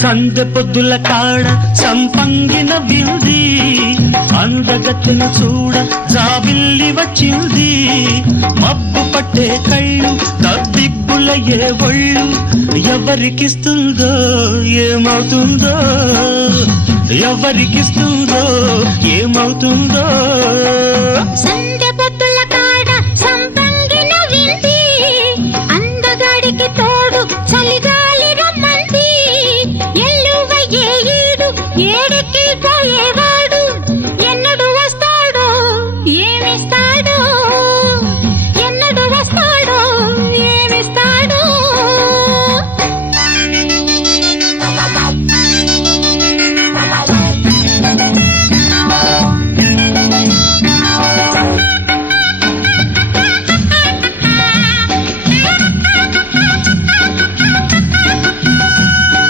సందె పొద్దుల కాడ సంపంగిన వింది అందగత్తెను చూడ జాబిల్లి వచ్చింది మబ్బు పట్టే కళ్ళు తబ్బిబ్బుల ఏ ఒళ్ళు ఎవరికిస్తుందో ఏమవుతుందో ఎవరికిస్తుందో ఏమవుతుందో సందె పొద్దుల కాడ సంపంగిన వింది అందగాడికి తోడు చలి